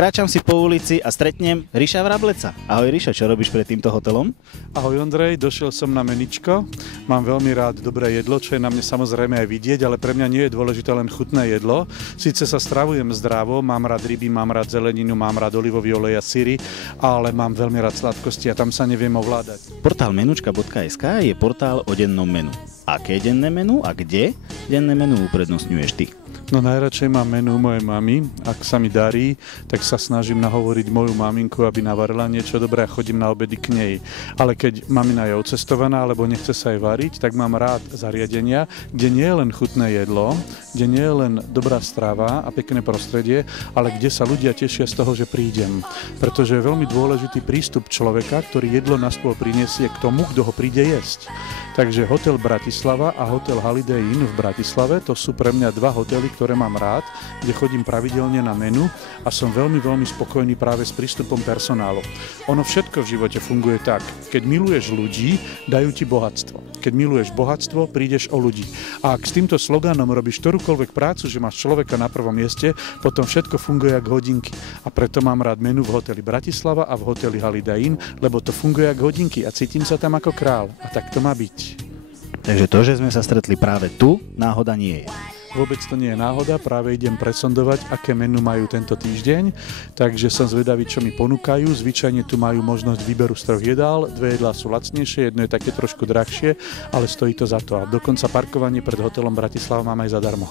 Kráčam si po ulici a stretnem Ríša Vrableca. Ahoj Ríša, čo robíš pred týmto hotelom? Ahoj Ondrej, došiel som na meničko. Mám veľmi rád dobré jedlo, čo je na mne samozrejme aj vidieť, ale pre mňa nie je dôležité len chutné jedlo. Síce sa stravujem zdravo, mám rád ryby, mám rád zeleninu, mám rád olivový olej a syry, ale mám veľmi rád sladkosti a tam sa neviem ovládať. Portál menučka.sk je portál o dennom menu. Aké denné menu a kde denné menu uprednostňuješ ty? No najradšej mám menu mojej mamy. Ak sa mi darí, tak sa snažím nahovoriť moju maminku, aby navarila niečo dobré a chodím na obedy k nej. Ale keď mamina je odcestovaná, alebo nechce sa jej variť, tak mám rád zariadenia, kde nie je len chutné jedlo, kde nie je len dobrá strava a pekné prostredie, ale kde sa ľudia tešia z toho, že prídem. Pretože je veľmi dôležitý prístup človeka, ktorý jedlo na stôl prinesie k tomu, kto ho príde jesť. Takže hotel Bratislava a hotel Holiday Inn v Bratislave, to sú pre mňa dva hotely, ktoré mám rád, kde chodím pravidelne na menu a som veľmi, veľmi spokojný práve s prístupom personálu. Ono všetko v živote funguje tak, keď miluješ ľudí, dajú ti bohatstvo. Keď miluješ bohatstvo, prídeš o ľudí. A ak s týmto slogánom robíš ktorúkoľvek prácu, že máš človeka na prvom mieste, potom všetko funguje ako hodinky. A preto mám rád menu v hoteli Bratislava a v hoteli Holiday Inn, lebo to funguje ako hodinky a cítim sa tam ako král. A tak to má byť. Takže to, že sme sa stretli práve tu, náhoda nie je. Vôbec to nie je náhoda, práve idem presondovať, aké menu majú tento týždeň, takže som zvedavý, čo mi ponúkajú. Zvyčajne tu majú možnosť výberu z 3 jedál, 2 jedlá sú lacnejšie, jedno je také trošku drahšie, ale stojí to za to. A dokonca parkovanie pred hotelom Bratislava mám aj zadarmo.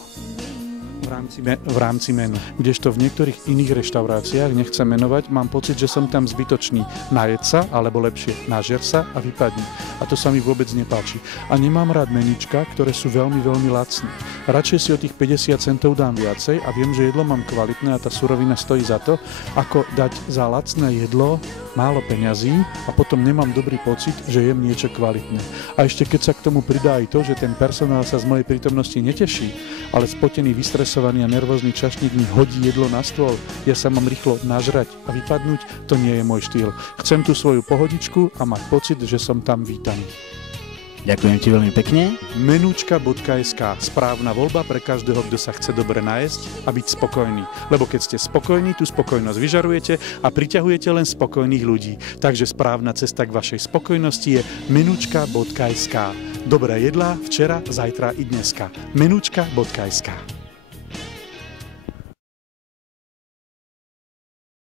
V rámci menu. Kdežto v niektorých iných reštauráciách, nechcem menovať, mám pocit, že som tam zbytočný najeť sa, alebo lepšie nažer sa a vypadni. A to sa mi vôbec nepáči. A nemám rád menička, ktoré sú veľmi, veľmi lacné. Radšej si o tých 50 centov dám viacej a viem, že jedlo mám kvalitné a tá surovina stojí za to, ako dať za lacné jedlo málo peňazí a potom nemám dobrý pocit, že jem niečo kvalitné. A ešte keď sa k tomu pridá aj to, že ten personál sa z mojej prítomnosti neteší, ale spotený, vystresovaný a nervózny čašník mi hodí jedlo na stôl, ja sa mám rýchlo nažrať a vypadnúť, to nie je môj štýl. Chcem tú svoju pohodičku a mať pocit, že som tam vítaný. Ďakujem ti veľmi pekne. Menučka.sk, správna voľba pre každého, kto sa chce dobre nájsť a byť spokojný. Lebo keď ste spokojní, tú spokojnosť vyžarujete a priťahujete len spokojných ľudí. Takže správna cesta k vašej spokojnosti je menučka.sk. Dobré jedlá včera, zajtra i dneska. Menučka.sk.